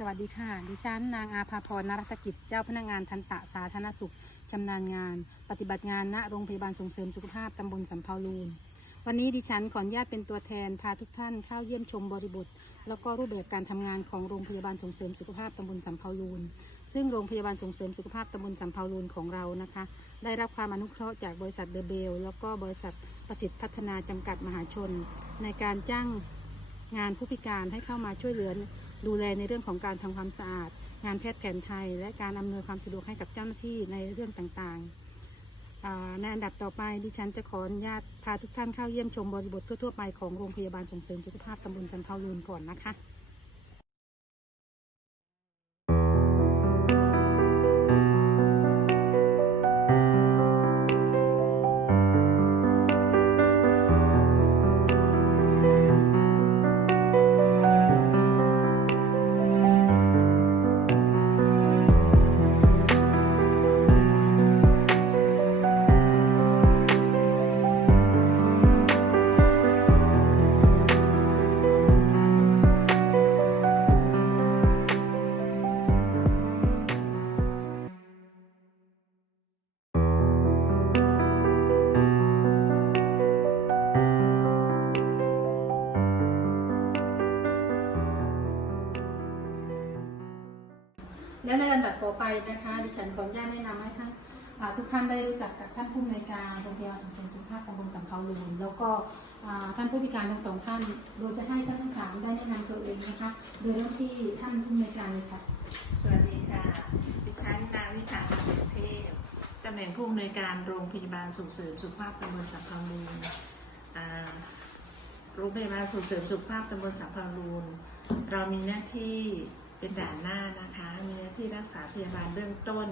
สวัสดีค่ะ ดิฉันนางอาภาพรนรัตกิจ เจ้าพนักงานทันตะสาธารณสุขชำนาญงาน ปฏิบัติงานณโรงพยาบาลส่งเสริมสุขภาพตำบลสำเภาลูน วันนี้ดิฉันขออนุญาตเป็นตัวแทนพาทุกท่านเข้าเยี่ยมชมบริบท แล้วก็รูปแบบการทำงานของโรงพยาบาลส่งเสริมสุขภาพตำบลสำเภาลูน ซึ่งโรงพยาบาลส่งเสริมสุขภาพตำบลสำเภาลูนของเรานะคะ ได้รับความอนุเคราะห์จากบริษัทเดอะเบล แล้วก็บริษัทประสิทธิพัฒนาจำกัดมหาชน ในการจ้างงานผู้พิการให้เข้ามาช่วยเหลือ ดูแลในเรื่องของการทำความสะอาด งานแพทย์แผนไทย และการอำนวยความสะดวกให้กับเจ้าหน้าที่ในเรื่องต่างๆในอันดับต่อไปดิฉันจะขออนุญาตพาทุกท่านเข้าเยี่ยมชมบริบททั่วๆไปของโรงพยาบาลส่งเสริมสุขภาพตำบลสันเทาลูนก่อนนะคะ ต่อไปนะคะดิฉันขออนุญาตแนะนำให้ท่านทุกท่านได้รู้จักกับท่านผู้อำนวยการโรงพยาบาลส่งสุขภาพตำบลสำเภาลูนแล้วก็ท่านผู้พิการทั้งสองท่าน โดยจะให้ท่านทั้งสามได้แนะนำตัวเองนะคะ โดยเริ่มที่ท่านผู้อำนวยการเลยค่ะ สวัสดีค่ะ ดิฉันนาวิชาเกษตรเทพตำแหน่งผู้อำนวยการโรงพยาบาลส่งเสริมสุขภาพตำบลสัมพันธ์ลูนโรงพยาบาลส่งเสริมสุขภาพตำบลสัมพันธ์ลูนเรามีหน้าที่ เป็นด่านหน้านะคะ มีหน้าที่รักษาพยาบาลเบื้องต้น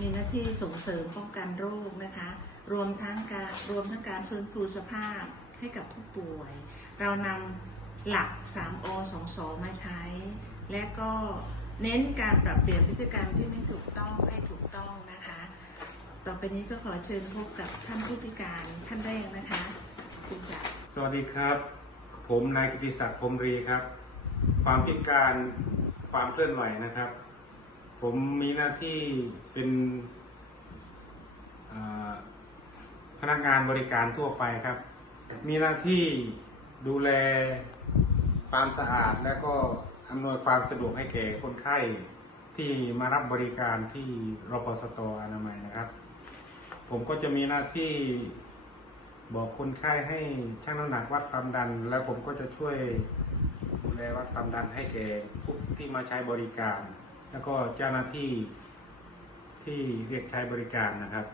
มีหน้าที่ส่งเสริมป้องกันโรคนะคะ รวมทั้งการรวมทั้งการฟื้นฟูสภาพให้กับผู้ป่วย เรานำหลัก 3 อ 2 สมาใช้ และก็เน้นการปรับเปลี่ยนพฤติกรรมที่ไม่ถูกต้องให้ถูกต้องนะคะ ต่อไปนี้ก็ขอเชิญพบกับท่านผู้พิการท่านแรกนะคะคุณศักดิ์สวัสดีครับ ผมนายกิติศักดิ์พรมรีครับ ความพิการ ความเคลื่อนไหวนะครับ ผมมีหน้าที่เป็นพนักงานบริการทั่วไปครับ มีหน้าที่ดูแลความสะอาดและก็อำนวยความสะดวกให้แก่คนไข้ที่มารับบริการที่รพสตอนามัยนะครับ ผมก็จะมีหน้าที่บอกคนไข้ให้ชั่งน้ำหนักวัดความดัน แล้วผมก็จะช่วย ดูแลวัดความดันให้แก่ผู้ที่มาใช้บริการ แล้วก็เจ้าหน้าที่ที่เรียกใช้บริการนะครับ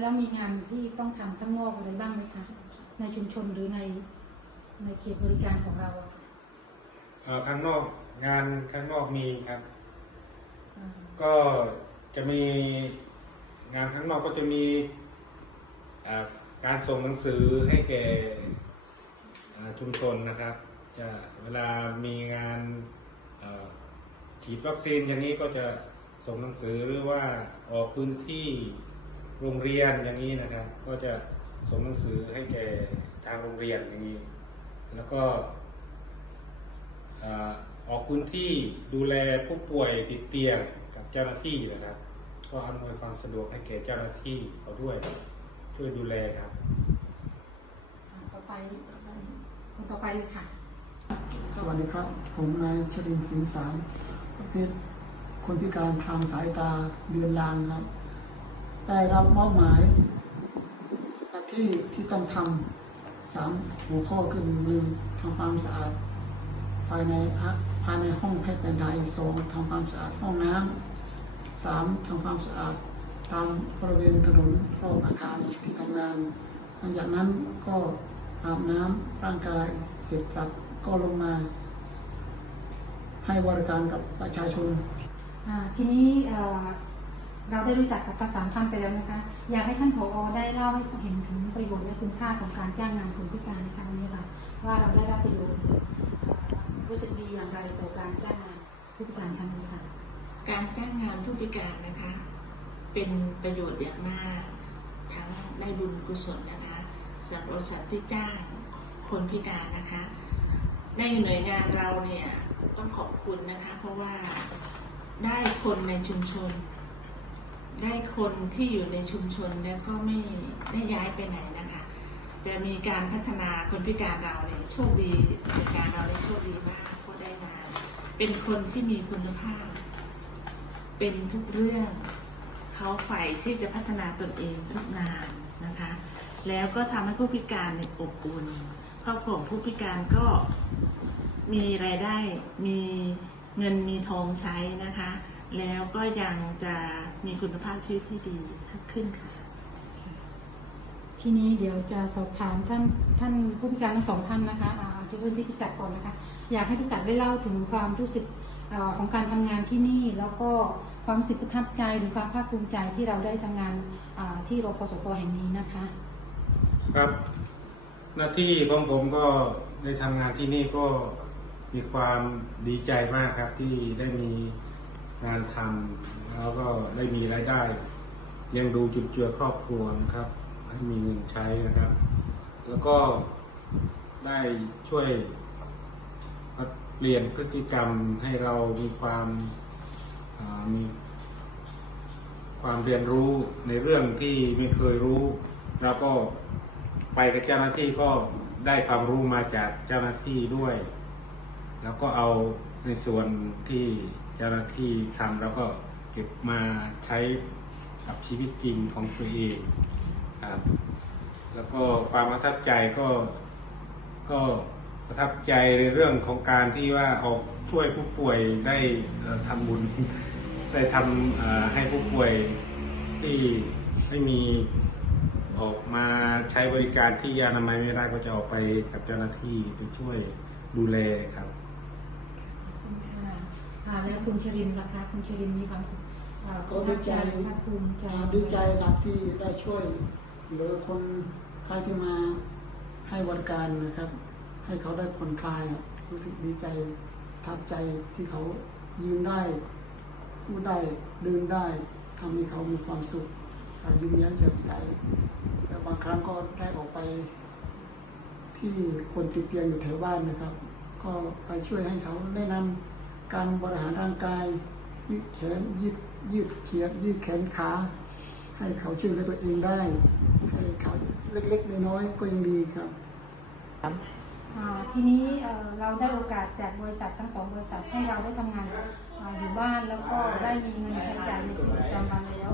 แล้วมีงานที่ต้องทำข้างนอกอะไรบ้างไหมคะในชุมชนหรือในในเขตบริการของเราอะค่ะเอ่อข้างนอกงานข้างนอกมีครับ อ่าก็จะมีงานข้างนอกก็จะมีอ่าการส่งหนังสือให้แก่อ่าชุมชนนะครับ จะเวลามีงานฉีดวัคซีนอย่างนี้ก็จะส่งหนังสือหรือว่าออกพื้นที่โรงเรียนอย่างนี้นะครับ ก็จะส่งหนังสือให้แก่ทางโรงเรียนอย่างนี้ แล้วก็ออกพื้นที่ดูแลผู้ป่วยติดเตียงกับเจ้าหน้าที่นะครับ ก็อำนวยความสะดวกให้แก่เจ้าหน้าที่เขาด้วยช่วยดูแลครับ ต่อไปคนต่อไปเลยค่ะ สวัสดีครับ ผมนายชรินสิงสารประเภทคนพิการทางสายตาเดือนลางครับ ได้รับมอบหมายหน้าที่ที่ต้องทำสามหัวข้อคือหนึ่งทำความสะอาด ภายในอะภายในห้องแพทย์แผนไทยสองทำความสะอาดห้องน้ำสามทำความสะอาดตามบริเวณถนนรอบอาคารที่ทำงานหลังจากนั้นก็อาบน้ำร่างกายเสร็จสับ ก็ลงมา ให้บริการกับประชาชนอ่าทีนี้เอ่อเราได้รู้จักกับทั้งสามท่านไปแล้วนะคะ อยากให้ท่านผอได้เล่าให้เห็นถึงประโยชน์และคุณค่าของการจ้างงานคนพิการในครั้งนี้ค่ะว่าเราได้รับประโยชน์รู้สึกดีอย่างไรต่อการจ้างงานผู้พิการครั้งนี้ค่ะ การจ้างงานผู้พิการนะคะ เป็นประโยชน์อย่างมาก ทั้งได้บุญกุศลนะคะสำหรับบริษัทที่จ้างคนพิการนะคะ ในหน่วยงานเราเนี่ยต้องขอบคุณนะคะ เพราะว่าได้คนในชุมชน ได้คนที่อยู่ในชุมชนแล้วก็ไม่ได้ย้ายไปไหนนะคะ จะมีการพัฒนาคนพิการเราเนี่ยโชคดีหน่วยการเราเนี่ยโชคดีมากเพราะได้งานเป็นคนที่มีคุณภาพ เป็นทุกเรื่องเขาใฝ่ที่จะพัฒนาตนเองทุกงานนะคะ แล้วก็ทำให้ผู้พิการเนี่ยอบอุ่น รอบครัวของผู้พิการก็มีรายได้มีเงินมีทองใช้นะคะ แล้วก็ยังจะมีคุณภาพชีวิตที่ดีขึ้นค่ะ ทีนี้เดี๋ยวจะสอบถามท่านท่านผู้พิการทั้งสองท่านนะคะอ่าที่เริ่มที่พิศักดิ์ก่อนนะคะ อยากให้พิศักดิ์ได้เล่าถึงความรู้สึกเอ่อของการทำงานที่นี่ แล้วก็ความรู้สึกประทับใจหรือความภาคภูมิใจที่เราได้ทำงานอ่าที่รพสตแห่งนี้นะคะ ครับ หน้าที่ของผมก็ได้ทำงานที่นี่ก็มีความดีใจมากครับที่ได้มีงานทำแล้วก็ได้มีรายได้เลี้ยังดูจุนเจือครอบครัวนะครับ ให้มีเงินใช้นะครับ แล้วก็ได้ช่วยเปลี่ยนพฤติกรรมให้เรามีความามีความเรียนรู้ในเรื่องที่ไม่เคยรู้ แล้วก็ ไปกับเจ้าหน้าที่ก็ได้ความรู้มาจากเจ้าหน้าที่ด้วย แล้วก็เอาในส่วนที่เจ้าหน้าที่ทำแล้วก็เก็บมาใช้กับชีวิตจริงของตัวเองครับแล้วก็ความประทับใจก็ก็ประทับใจในเรื่องของการที่ว่าออกช่วยผู้ป่วยได้ทำบุญ ได้ทำให้ผู้ป่วยที่ไม่มี ออกมาใช้บริการที่อนามัยไม่ได้ก็จะออกไปกับเจ้าหน้าที่ไปช่วยดูแลครับขอบคุณค่ะอ่าแล้วคุณชรินทร์ล่ะคะคุณชรินทร์มีความสุขอ่าก็ดีใจ ภาคภูมิใจดีใจครับที่ได้ช่วยเหลือคนใครที่มาให้บริการนะครับ ให้เขาได้ผ่อนคลายรู้สึกดีใจทับใจที่เขายืนได้พูดได้เดินได้ทำให้เขามีความสุขเขายิ้มแย้มแจ่มใส แต่บางครั้งก็ได้ออกไป ที่คนติดเตียงอยู่แถวบ้านนะครับ ก็ไปช่วยให้เขาแนะนำการบริหารร่างกายยืดแขนยืดยืดเขียนยืดแขนขา ให้เขาช่วยเหลือตัวเองได้ ให้เขาเล็กๆน้อยๆก็ยังดีครับทีนี้เราได้โอกาสจากบริษัททั้งสองบริษัทให้เราได้ทำงานอยู่บ้านแล้วก็ได้มีเงินใช้จ่ายในชีวิตประจำวันแล้ว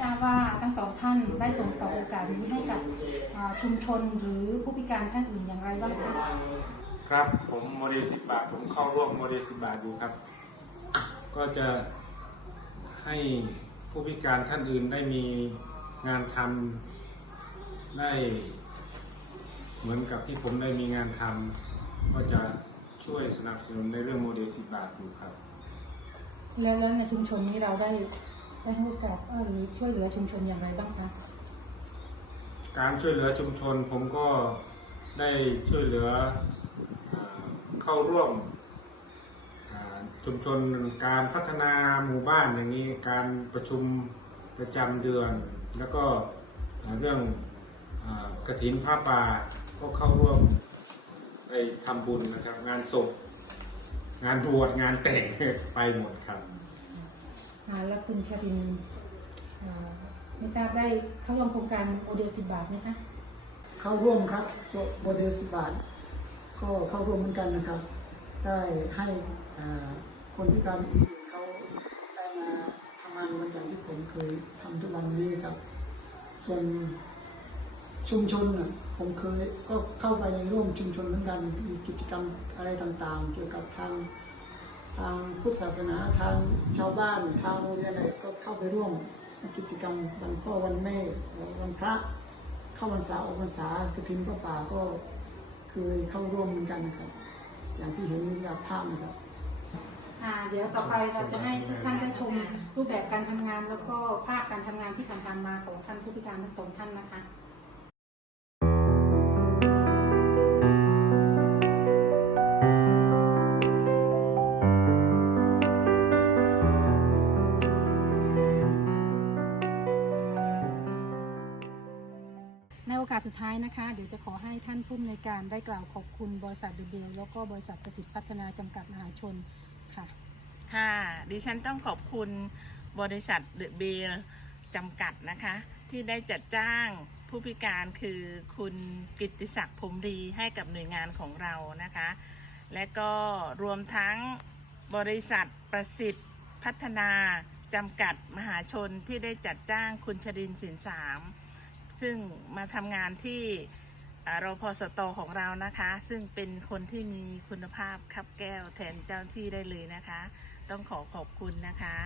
ทราบว่าทั้งสองท่านได้ส่งต่อโอกาสนี้ให้กับอ่าชุมชนหรือผู้พิการท่านอื่นอย่างไรบ้างคะครับผมโมเดลสิบบาทผมเข้าร่วมโมเดลสิบบาทอยู่ครับ ก็จะให้ผู้พิการท่านอื่นได้มีงานทำได้ เหมือนกับที่ผมได้มีงานทำก็จะช่วยสนับสนุนในเรื่องโมเดลสิบบาทอยู่ครับ แล้วแล้วในชุมชนนี้เราได้ ได้ให้โอกาสอ่อหรือช่วยเหลือชุมชนอย่างไรบ้างคะ การช่วยเหลือชุมชนผมก็ได้ช่วยเหลือเข้าร่วมชุมชนการพัฒนาหมู่บ้านอย่างนี้การประชุมประจำเดือน แล้วก็เรื่องอกระถินผ้าป่าก็เข้าร่วมไปทำบุญนะครับ งานศพงานบวชงานแต่งไปหมดครับ แล้วคุณชารินไม่ทราบได้เข้าร่วมโครงการโมเดลสิบบาทไหมคะเข้าร่วมครับโมเดลสิบบาท ก็เข้าร่วมเหมือนกันนะครับ ได้ให้คนพิการอื่นเขาได้มาทำงานเหมือนอย่างที่ผมเคยทำทุกวันนี้ครับ ส่วนชุมชนผมเคยก็เข้าไปในร่วมชุมชนเหมือนกันมีกิจกรรมอะไรต่างๆ เกี่ยวกับทาง พุทธศาสนาทางชาวบ้านทางโรงเรียนอะไรก็เข้าไปร่วมกิจกรรมวันพ่อวันแม่วันพระ เข้าพรรษาออกพรรษากระถินพระป่าก็เคยเข้าร่วมเหมือนกันนะครับ อย่างที่เห็นในภาพนะครับอ่าเดี๋ยวต่อไปเราจะให้ทุกท่านได้ชมรูปแบบการทำงานแล้วก็ภาพการทำงานที่ผ่านๆมาของท่านผู้พิการทั้งสองท่านนะคะ สุดท้ายนะคะ เดี๋ยวจะขอให้ท่านผู้อำนวยการได้กล่าวขอบคุณบริษัทเดเบลแล้วก็บริษัทประสิทธิพัฒนาจำกัดมหาชนค่ะ ค่ะดิฉันต้องขอบคุณบริษัทเดเบลจำกัดนะคะ ที่ได้จัดจ้างผู้พิการคือคุณกิติศักดิ์พรมรีให้กับหน่วยงานของเรานะคะ และก็รวมทั้งบริษัทประสิทธิ์พัฒนาจำกัดมหาชนที่ได้จัดจ้างคุณชรินสินสาม ซึ่งมาทำงานที่อ่ารพสตของเรานะคะ ซึ่งเป็นคนที่มีคุณภาพคับแก้วแทนเจ้าที่ได้เลยนะคะ ต้องขอขอบคุณนะคะ